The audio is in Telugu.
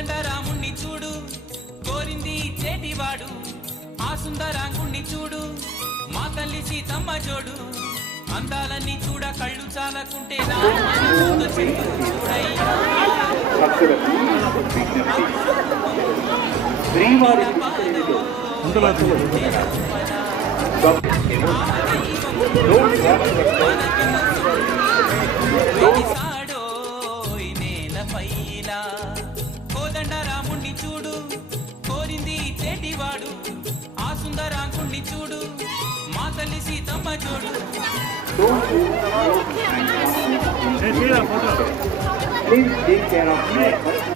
కోదండ రాముణ్ణి చూడు కోరింది చేటివాడు ఆ సుందరాంగుణ్ణి చూడు మా తల్లి సీతమ్మ జోడు అందాలన్నీ చూడ కళ్ళు చాలకుంటే నా మనసుతో చెట్టు చూడయ్యా నేలపైలా కోదండ రాముణ్ణి చూడు కోరింది చేటివాడు ఆ సుందరాంగుణ్ణి చూడు మా తల్లి సీతమ్మ జోడు Please take care of me.